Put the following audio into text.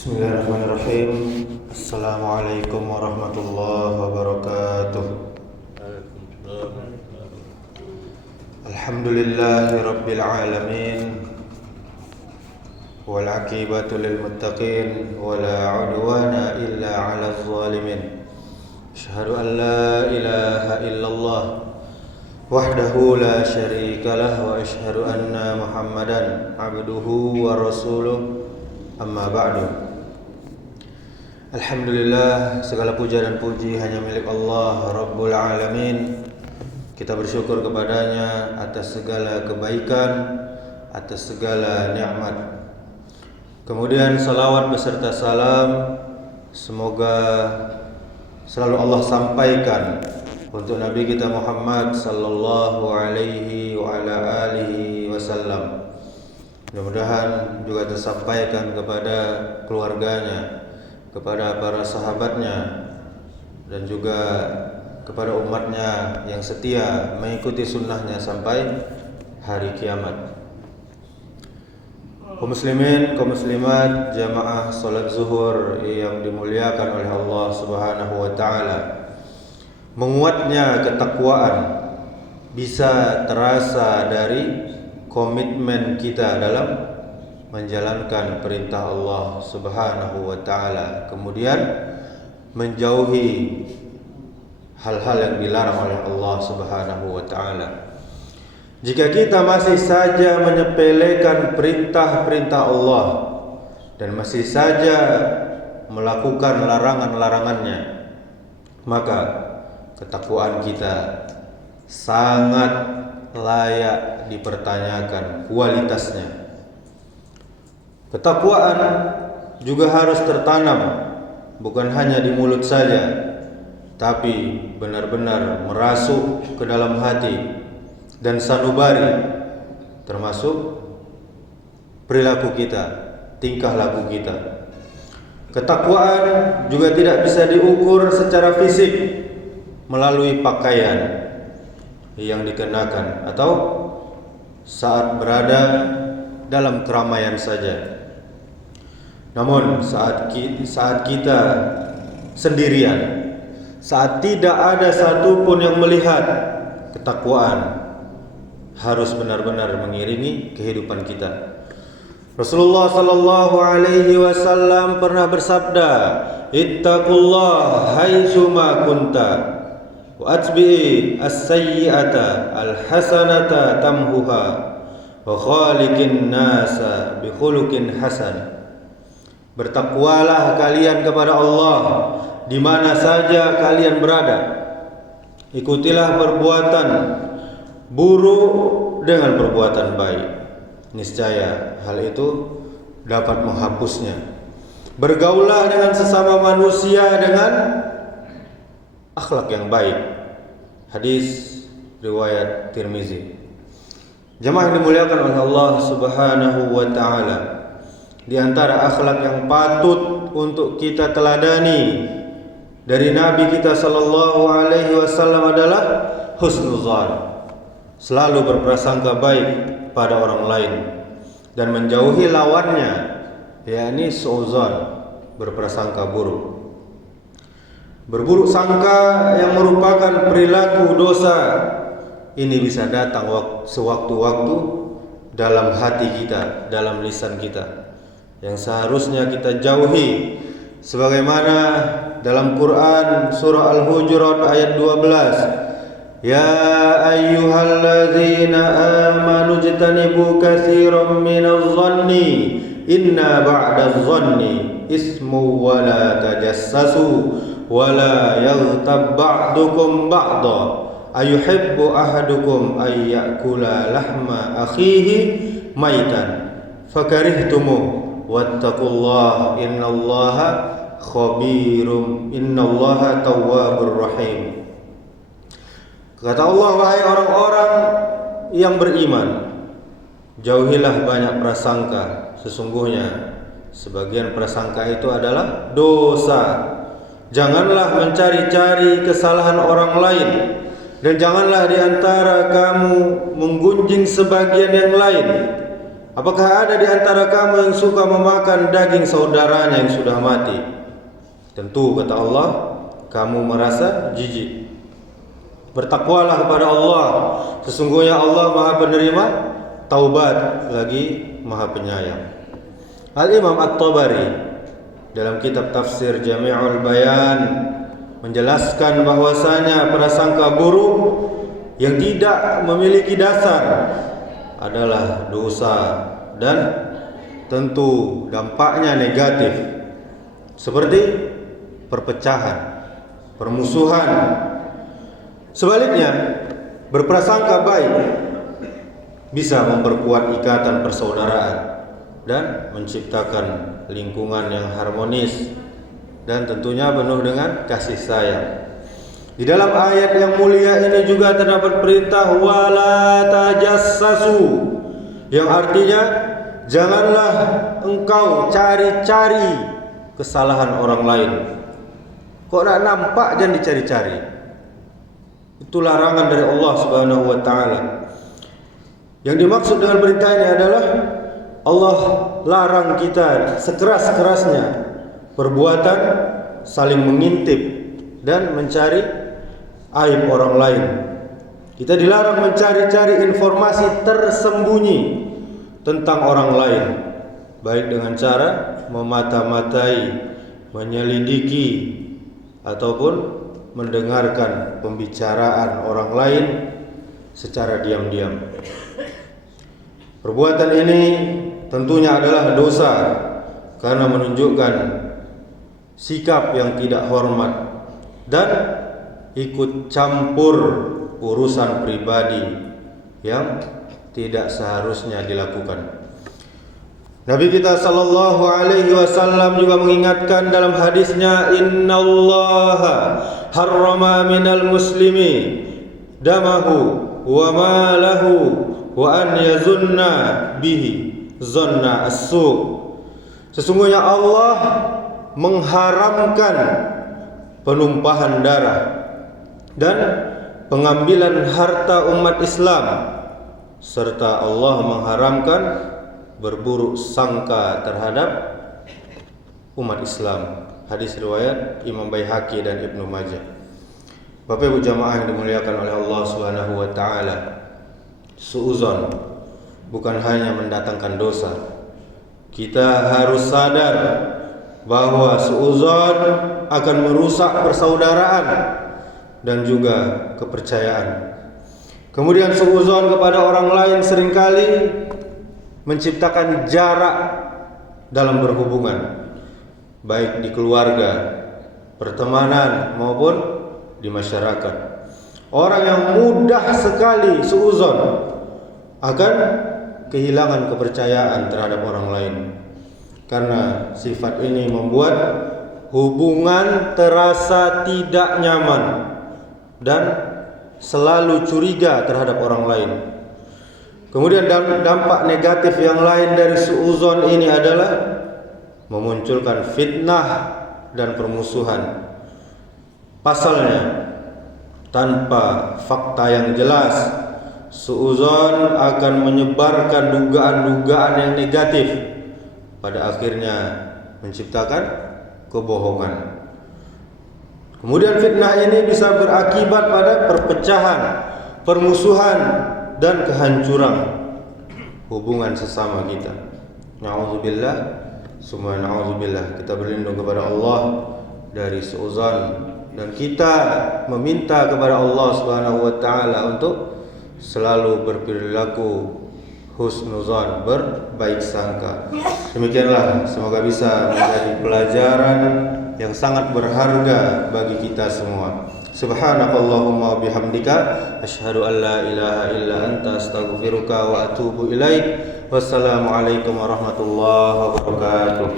Bismillahirrahmanirrahim. Assalamualaikum warahmatullahi wabarakatuh. Alhamdulillahi rabbil alamin, wal aqibatu lil muttaqin, wala udwana illa 'alal zalimin. Asyhadu an la ilaha illallah wahdahu la syarikalah, wa asyhadu anna Muhammadan abduhu wa rasuluh. Amma ba'du. Alhamdulillah, segala puja dan puji hanya milik Allah Rabbul Alamin. Kita bersyukur kepadanya atas segala kebaikan, atas segala nikmat. Kemudian salawat beserta salam semoga selalu Allah sampaikan untuk Nabi kita Muhammad sallallahu alaihi wa ala alihi wasallam. Mudah-mudahan juga tersampaikan kepada keluarganya, kepada para sahabatnya, dan juga kepada umatnya yang setia mengikuti sunnahnya sampai hari kiamat. Kaum muslimin, kaum muslimat, jamaah salat zuhur yang dimuliakan oleh Allah Subhanahu wa taala. Menguatnya ketakwaan bisa terasa dari komitmen kita dalam menjalankan perintah Allah Subhanahu wa taala, kemudian menjauhi hal-hal yang dilarang oleh Allah Subhanahu wa taala. Jika kita masih saja menyepelekan perintah-perintah Allah dan masih saja melakukan larangan-larangannya, maka ketakwaan kita sangat layak dipertanyakan kualitasnya. Ketakwaan juga harus tertanam, bukan hanya di mulut saja, tapi benar-benar merasuk ke dalam hati dan sanubari, termasuk perilaku kita, tingkah laku kita. Ketakwaan juga tidak bisa diukur secara fisik melalui pakaian yang dikenakan atau saat berada dalam keramaian saja. Namun saat kita sendirian, saat tidak ada satupun yang melihat, ketakwaan harus benar-benar mengiringi kehidupan kita. Rasulullah sallallahu alaihi wasallam pernah bersabda, "Ittaqullah haitsuma kunta wa atbi'i as-sayyi'ata al-hasanata tamhuha wa khaliqin nasa bi khuluqin hasan." Bertakwalah kalian kepada Allah di mana saja kalian berada. Ikutilah perbuatan buruk dengan perbuatan baik. Niscaya hal itu dapat menghapusnya. Bergaulah dengan sesama manusia dengan akhlak yang baik. Hadis riwayat Tirmizi. Jemaah yang dimuliakan oleh Allah Subhanahu wa taala, di antara akhlak yang patut untuk kita teladani dari Nabi kita sallallahu alaihi wasallam adalah husnuzan. Selalu berprasangka baik pada orang lain dan menjauhi lawannya, yakni su'zan, berprasangka buruk. Berburuk sangka yang merupakan perilaku dosa ini bisa datang sewaktu-waktu dalam hati kita, dalam lisan kita, yang seharusnya kita jauhi. Sebagaimana dalam Quran surah Al-Hujurat ayat 12, "Ya ayyuhalladzina amanu jtanibu katsiran minadh-dhanni inna ba'dadh-dhanni ismu wa la tajassasu wala yaghtab ba'dukum ba'da ayuhibbu ahadukum ay ya'kula lahma akhihi maitan fakarihtumuh wattaqullaha innallaha tawwabur rahim." Kata Allah, wahai orang-orang yang beriman, jauhilah banyak prasangka. Sesungguhnya sebagian prasangka itu adalah dosa. Janganlah mencari-cari kesalahan orang lain, dan janganlah di antara kamu menggunjing sebagian yang lain. Apakah ada di antara kamu yang suka memakan daging saudaranya yang sudah mati? Tentu, kata Allah, kamu merasa jijik. Bertakwalah kepada Allah. Sesungguhnya Allah Maha penerima taubat lagi Maha penyayang. Al-Imam At-Tabari dalam kitab tafsir Jami'ul Bayan menjelaskan bahwasanya prasangka buruk yang tidak memiliki dasar adalah dosa dan tentu dampaknya negatif, seperti perpecahan, permusuhan. Sebaliknya, berprasangka baik bisa memperkuat ikatan persaudaraan dan menciptakan lingkungan yang harmonis dan tentunya penuh dengan kasih sayang. Di dalam ayat yang mulia ini juga terdapat perintah wala tajassasu, yang artinya janganlah engkau cari-cari kesalahan orang lain. Kok nak nampak jangan dicari-cari. Itu larangan dari Allah Subhanahu wa taala. Yang dimaksud dengan perintah ini adalah Allah larang kita sekeras-kerasnya perbuatan saling mengintip dan mencari aib orang lain. Kita dilarang mencari-cari informasi tersembunyi tentang orang lain, baik dengan cara memata-matai, menyelidiki, ataupun mendengarkan pembicaraan orang lain secara diam-diam. Perbuatan ini tentunya adalah dosa karena menunjukkan sikap yang tidak hormat dan ikut campur urusan pribadi yang tidak seharusnya dilakukan. Nabi kita sallallahu alaihi wasallam juga mengingatkan dalam hadisnya, innallaha harrama minal muslimi damahu wa malahu wa an yazunna bihi zanna as-su'. Sesungguhnya Allah mengharamkan penumpahan darah dan pengambilan harta umat Islam, serta Allah mengharamkan berburuk sangka terhadap umat Islam. Hadis riwayat Imam Baihaqi dan Ibnu Majah. Bapak Ibu jamaah yang dimuliakan oleh Allah Subhanahu wa taala, suudzon bukan hanya mendatangkan dosa. Kita harus sadar bahwa suudzon akan merusak persaudaraan dan juga kepercayaan. Kemudian suudzon kepada orang lain seringkali menciptakan jarak dalam berhubungan, baik di keluarga, pertemanan maupun di masyarakat. Orang yang mudah sekali suudzon akan kehilangan kepercayaan terhadap orang lain, karena sifat ini membuat hubungan terasa tidak nyaman dan selalu curiga terhadap orang lain. Kemudian dampak negatif yang lain dari suudzon ini adalah memunculkan fitnah dan permusuhan. Pasalnya, tanpa fakta yang jelas, suudzon akan menyebarkan dugaan-dugaan yang negatif, pada akhirnya menciptakan kebohongan. Kemudian fitnah ini bisa berakibat pada perpecahan, permusuhan, dan kehancuran hubungan sesama kita. Na'udzubillah, summa na'udzubillah. Kita berlindung kepada Allah dari suudzon, dan kita meminta kepada Allah Subhanahu wa taala untuk selalu berperilaku husnuzan, berbaik sangka. Demikianlah, semoga bisa menjadi pelajaran yang sangat berharga bagi kita semua. Subhanakallahumma bihamdika asyhadu an la ilaha illa anta astaghfiruka wa atubu ilaik. Wassalamualaikum warahmatullahi wabarakatuh.